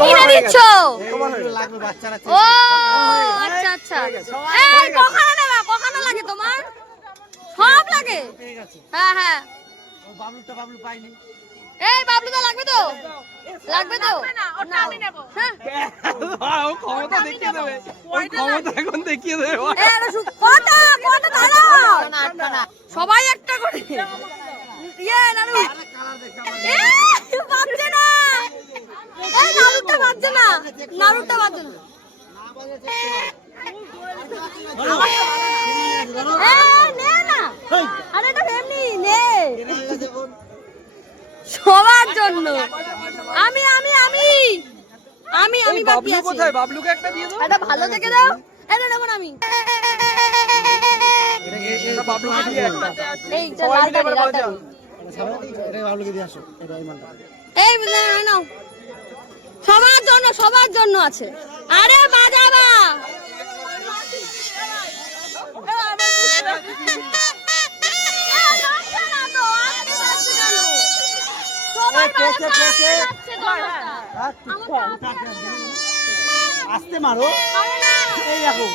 কিনে দিচ্ছ? ও আচ্ছা আচ্ছা। এই কখানা নেবা? কখানা লাগে তোমার? সব লাগে? হ্যাঁ হ্যাঁ। বাবলু পাইনি। এই বাবলুদা লাগবে তো? লাগবে তো? ওটা আমি নেব। হ্যাঁ। ও ক্ষমতা দেখিয়ে দেবে। ওই ক্ষমতা এখন দেখিয়ে দেবে। কটা কটা দাঁড়াও। সবাই একটা করে। ইয়ে নানু। এই বাজছে না। এই নানুটা বাজছে না। নানুটা বাজছে না। নে না। আরে এটা এমনি নে। সবার জন্য। আমি আমি আমি আমি আমি বাকি আছি। কোথায়? বাবলুকে একটা দিয়ে দাও। এটা ভালো দেখে দাও। এটা নেব না আমি। এটা বাবলুকে দিয়ে একটা। এই যে লালটা লালটা। এটা বাবলুকে দিয়ে আসো। এটা এই মালটা। এই নাও। সবার জন্য আছে। আরে বাজাবা। আসতে মারো এই দেখো